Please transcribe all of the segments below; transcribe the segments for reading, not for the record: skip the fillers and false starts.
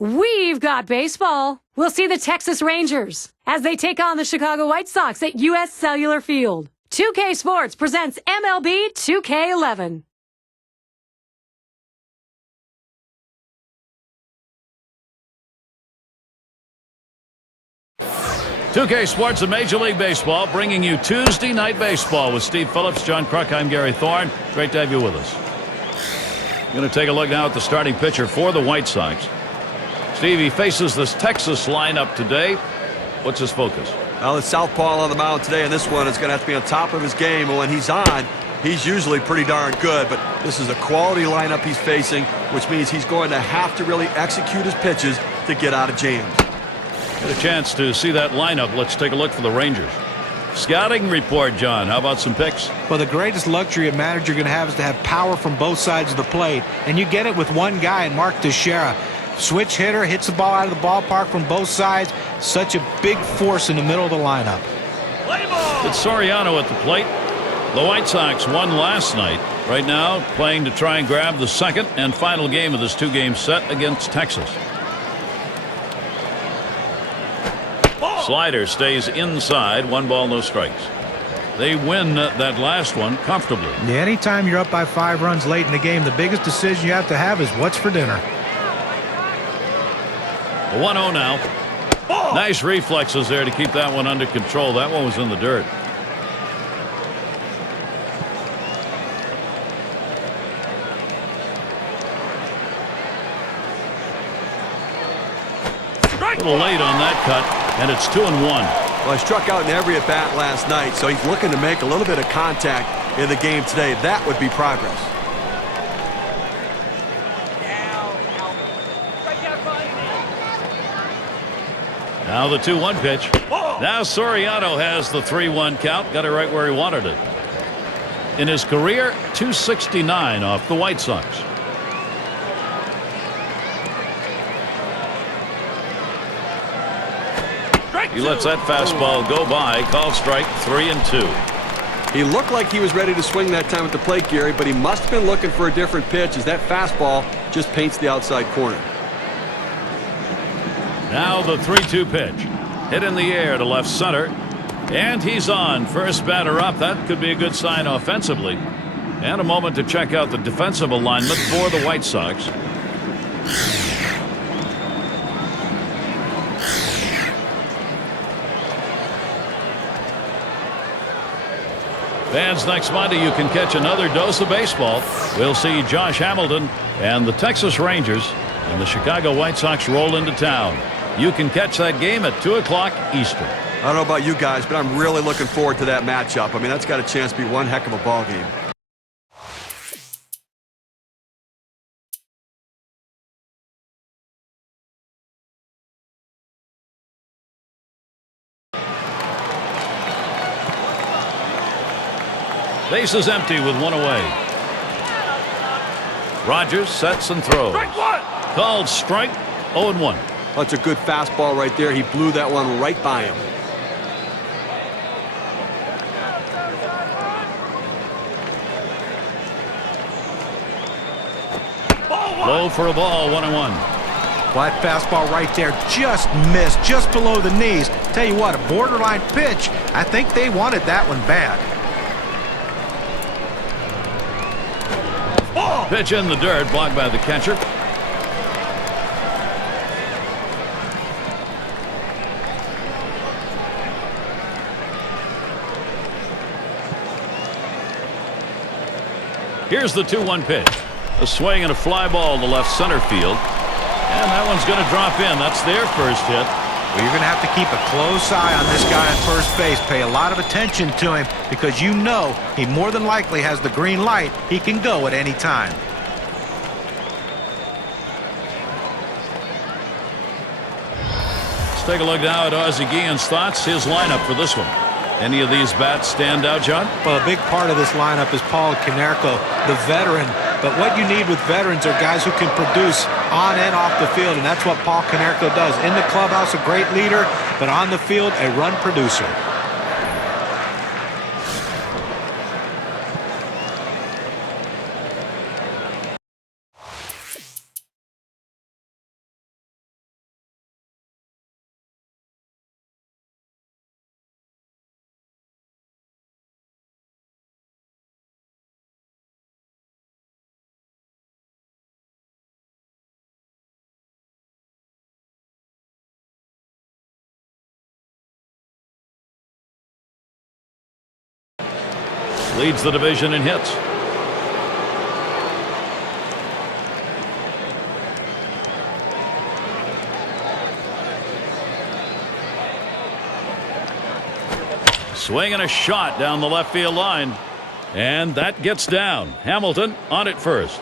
We've got baseball. We'll see the Texas Rangers as they take on the Chicago White Sox at U.S. Cellular Field. 2K Sports presents MLB 2K11. "2K Sports and Major League Baseball bringing you Tuesday Night Baseball with Steve Phillips, John Kruk. I'm Gary Thorne. Great to have you with us. We're going to take a look now at the starting pitcher for the White Sox. Steve, he faces this Texas lineup today. What's his focus? Well, it's southpaw on the mound today, and this one is going to have to be on top of his game. And when he's on, he's usually pretty darn good. But this is a quality lineup he's facing, which means he's going to have to really execute his pitches to get out of jams. Get a chance to see that lineup. Let's take a look for the Rangers. Scouting report, John. How about some picks? Well, the greatest luxury a manager going to have is to have power from both sides of the plate. And you get it with one guy, Mark Teixeira. Switch hitter, hits the ball out of the ballpark from both sides. Such a big force in the middle of the lineup. It's Soriano at the plate. The White Sox won last night. Right now, playing to try and grab the second and final game of this two-game set against Texas. Slider stays inside. 1 ball, no strikes. They win that last one comfortably. Yeah, anytime you're up by 5 runs late in the game, the biggest decision you have to have is what's for dinner. 1-0 now. Nice reflexes there to keep that one under control. That one was in the dirt. A little late on that cut, and it's 2-1. Well, he struck out in every at-bat last night, so he's looking to make a little bit of contact in the game today. That would be progress. Now the 2-1 pitch. Now Soriano has the 3-1 count. Got it right where he wanted it. In his career, 269 off the White Sox. He lets that fastball go by. Called strike 3-2. He looked like he was ready to swing that time at the plate, Gary, but he must have been looking for a different pitch as that fastball just paints the outside corner. Now the 3-2 pitch. Hit in the air to left center. And he's on. First batter up. That could be a good sign offensively. And a moment to check out the defensive alignment for the White Sox. Fans, next Monday you can catch another dose of baseball. We'll see Josh Hamilton and the Texas Rangers and the Chicago White Sox roll into town. You can catch that game at 2 o'clock Eastern. I don't know about you guys, but I'm really looking forward to that matchup. I mean, that's got a chance to be one heck of a ball game. Base is empty with 1 away. Rogers sets and throws. Called strike. 0-1. That's a good fastball right there. He blew that one right by him. Low for a ball. 1-1. Flat fastball right there. Just missed. Just below the knees. Tell you what, a borderline pitch. I think they wanted that one bad. Pitch in the dirt. Blocked by the catcher. Here's the 2-1 pitch. A swing and a fly ball to left center field. And that one's going to drop in. That's their first hit. Well, you're going to have to keep a close eye on this guy at first base. Pay a lot of attention to him because you know he more than likely has the green light. He can go at any time. Let's take a look now at Ozzie Guillen's thoughts. His lineup for this one. Any of these bats stand out, John? Well, a big part of this lineup is Paul Konerko, the veteran. But what you need with veterans are guys who can produce on and off the field, and that's what Paul Konerko does. In the clubhouse, a great leader, but on the field, a run producer. leads the division in hits. Swing and a shot down the left field line. And that gets down. Hamilton on it first.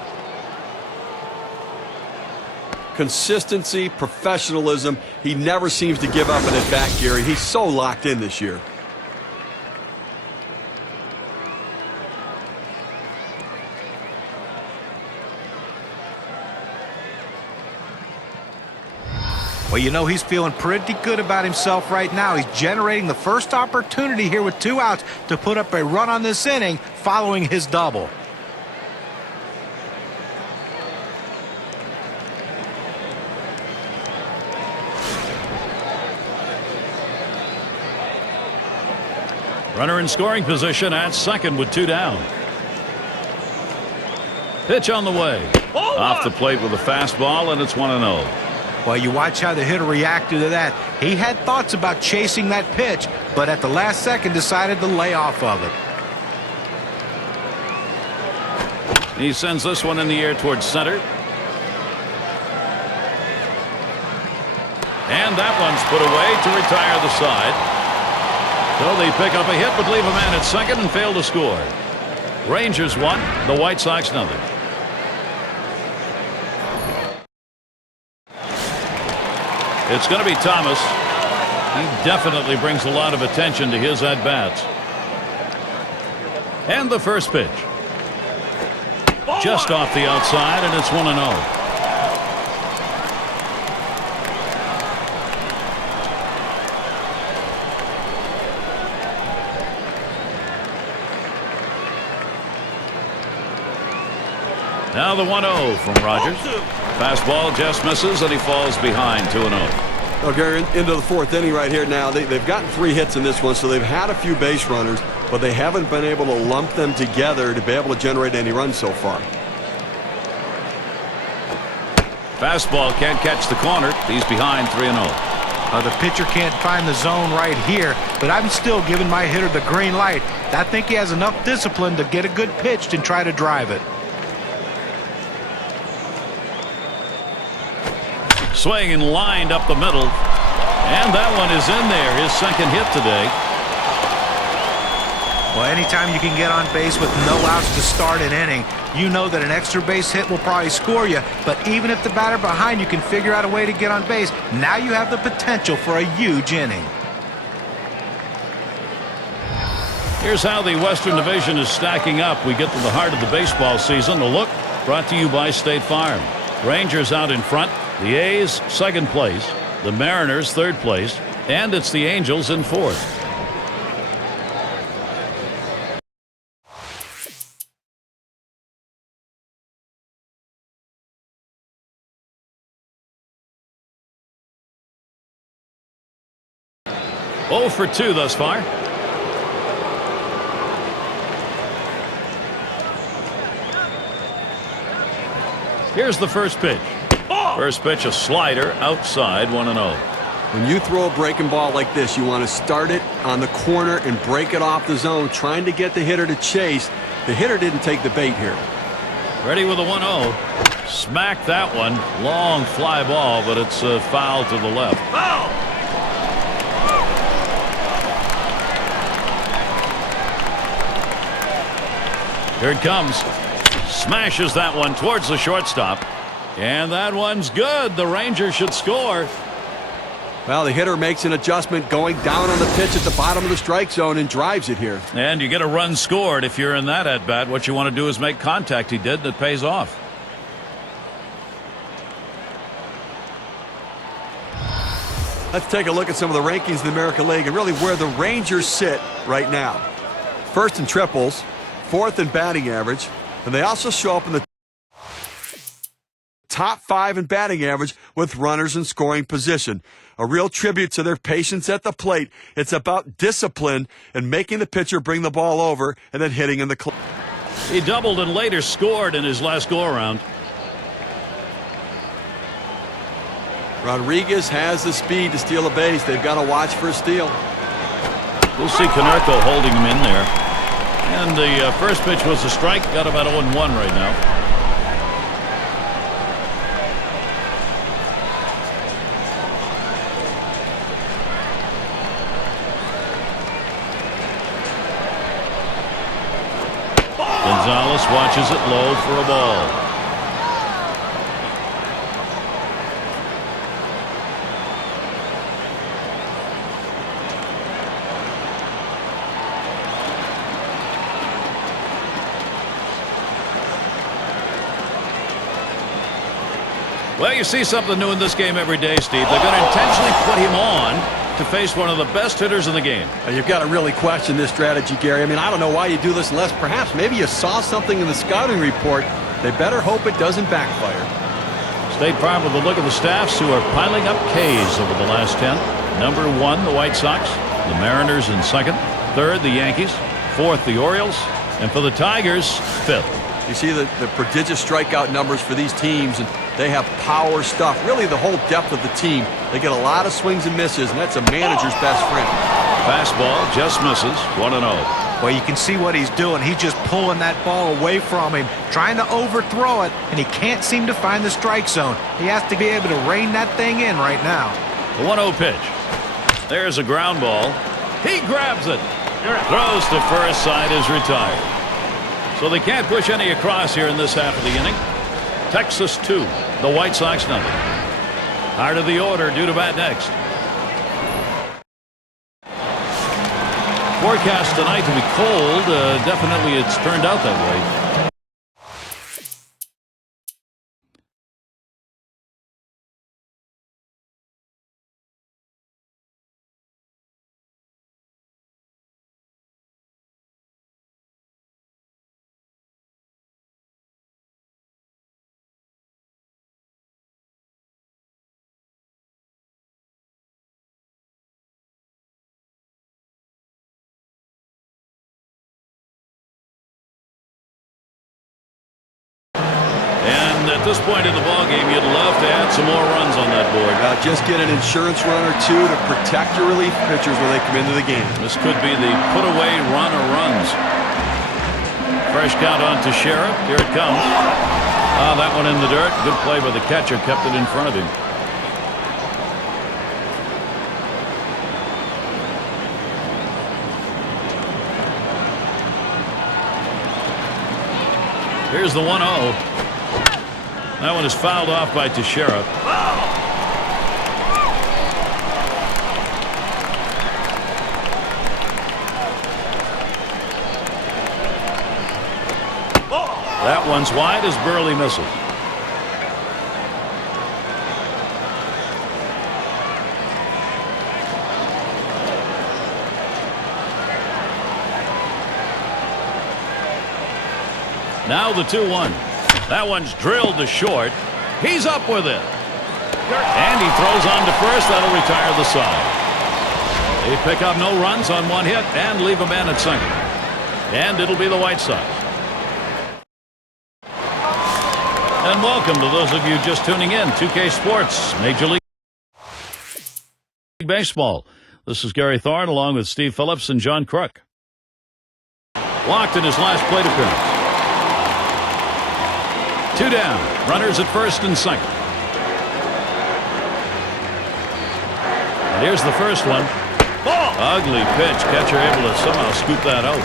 Consistency, professionalism. He never seems to give up an at-bat, Gary. He's so locked in this year. Well, you know, he's feeling pretty good about himself right now. He's generating the first opportunity here with 2 outs to put up a run on this inning following his double. Runner in scoring position at second with 2 down. Pitch on the way. Off the plate with a fastball, and it's 1-0. Well, you watch how the hitter reacted to that. He had thoughts about chasing that pitch, but at the last second decided to lay off of it. He sends this one in the air towards center. And that one's put away to retire the side. So they pick up a hit but leave a man at second and fail to score. Rangers 1, the White Sox 0. It's going to be Thomas. He definitely brings a lot of attention to his at-bats. And the first pitch. Just off the outside, and it's 1-0. Now the 1-0 from Rogers. Fastball just misses, and he falls behind 2-0. Oh, Gary, into the 4th inning right here now. They've gotten 3 hits in this one, so they've had a few base runners, but they haven't been able to lump them together to be able to generate any runs so far. Fastball can't catch the corner. He's behind 3-0. The pitcher can't find the zone right here, but I'm still giving my hitter the green light. I think he has enough discipline to get a good pitch and try to drive it. Swing and lined up the middle. And that one is in there. His second hit today. Well, anytime you can get on base with no outs to start an inning, you know that an extra base hit will probably score you. But even if the batter behind you can figure out a way to get on base, now you have the potential for a huge inning. Here's how the Western Division is stacking up. We get to the heart of the baseball season. A look brought to you by State Farm. Rangers out in front. The A's second place. The Mariners third place. And it's the Angels in fourth. Oh for 2 thus far. Here's the first pitch. First pitch, a slider outside, 1-0. When you throw a breaking ball like this, you want to start it on the corner and break it off the zone, trying to get the hitter to chase. The hitter didn't take the bait here. Ready with a 1-0. Smack that one. Long fly ball, but it's foul to the left. Here it comes. Smashes that one towards the shortstop. And that one's good. The Rangers should score. Well, the hitter makes an adjustment going down on the pitch at the bottom of the strike zone and drives it here. And you get a run scored if you're in that at-bat. What you want to do is make contact. He did, and it pays off. Let's take a look at some of the rankings in the American League and really where the Rangers sit right now. First in triples, 4th in batting average, and they also show up in the top 5 in batting average with runners in scoring position. A real tribute to their patience at the plate. It's about discipline and making the pitcher bring the ball over and then hitting in the club. He doubled and later scored in his last go-around. Rodriguez has the speed to steal a base. They've got to watch for a steal. We'll see Konerko holding him in there. And the first pitch was a strike. Got about 0-1 right now. Gonzalez watches it low for a ball. Well, you see something new in this game every day, Steve. They're going to intentionally put him on to face one of the best hitters in the game. You've got to really question this strategy, Gary. I mean, I don't know why you do this unless perhaps maybe you saw something in the scouting report. They better hope it doesn't backfire. State Farm with a look at the staffs who are piling up Ks over the last 10. Number 1, the White Sox. The Mariners in second. Third, the Yankees. Fourth, the Orioles. And for the Tigers, fifth. You see the prodigious strikeout numbers for these teams, and they have power stuff. Really, the whole depth of the team. They get a lot of swings and misses, and that's a manager's best friend. Fastball just misses. 1-0. Well, you can see what he's doing. He's just pulling that ball away from him, trying to overthrow it, and he can't seem to find the strike zone. He has to be able to rein that thing in right now. The 1-0 pitch. There's a ground ball. He grabs it. Throws to first. Side is retired. So they can't push any across here in this half of the inning. Texas 2, the White Sox nothing. Heart of the order due to bat next. Forecast tonight to be cold. Definitely it's turned out that way. At this point in the ballgame, you'd love to add some more runs on that board. Just get an insurance run or two to protect your relief pitchers when they come into the game. This could be the put-away run or runs. Fresh count on to Sheriff. Here it comes. That one in the dirt. Good play by the catcher. Kept it in front of him. Here's the 1-0. That one is fouled off by Teixeira. That one's wide as Burley misses. Now the 2-1. That one's drilled to short. He's up with it. And he throws on to first. That'll retire the side. They pick up no runs on one hit and leave a man at second. And it'll be the White Sox. And welcome to those of you just tuning in. 2K Sports, Major League Baseball. This is Gary Thorne along with Steve Phillips and John Crook. Walked in his last plate appearance. 2 down. Runners at first and second. And here's the first one. Ugly pitch. Catcher able to somehow scoop that out.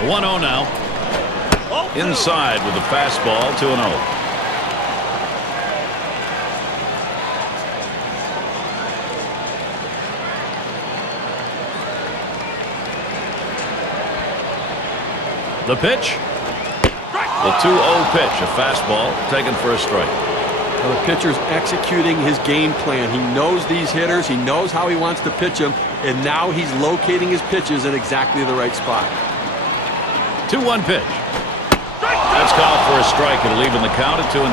The 1-0 now. Inside with the fastball. 2-0. The pitch. The 2-0 pitch. A fastball taken for a strike. Well, the pitcher's executing his game plan. He knows these hitters. He knows how he wants to pitch them. And now he's locating his pitches in exactly the right spot. 2-1 pitch. That's called for a strike. It'll leave in the count at 2-2.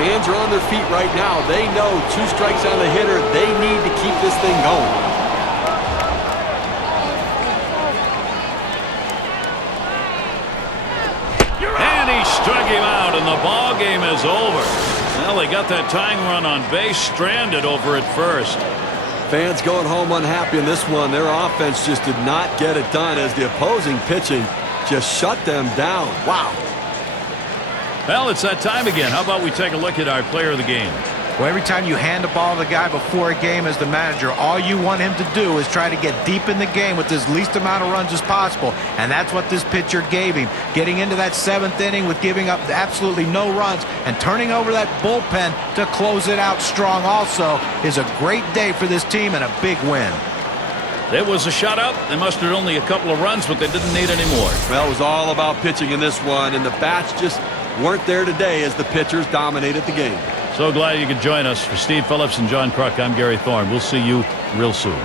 Fans are on their feet right now. They know 2 strikes on the hitter. They need to keep this thing going. Struck him out in the the ball game is over. Well, they got that tying run on base stranded over at first. Fans going home unhappy in this one. Their offense just did not get it done as the opposing pitching just shut them down. Wow. Well, it's that time again. How about we take a look at our player of the game? Well, every time you hand the ball to the guy before a game as the manager, all you want him to do is try to get deep in the game with as least amount of runs as possible. And that's what this pitcher gave him. Getting into that 7th inning with giving up absolutely no runs and turning over that bullpen to close it out strong also is a great day for this team and a big win. It was a shutout. They mustered only a couple of runs, but they didn't need any more. Well, it was all about pitching in this one, and the bats just weren't there today as the pitchers dominated the game. So glad you could join us. For Steve Phillips and John Kruk, I'm Gary Thorne. We'll see you real soon.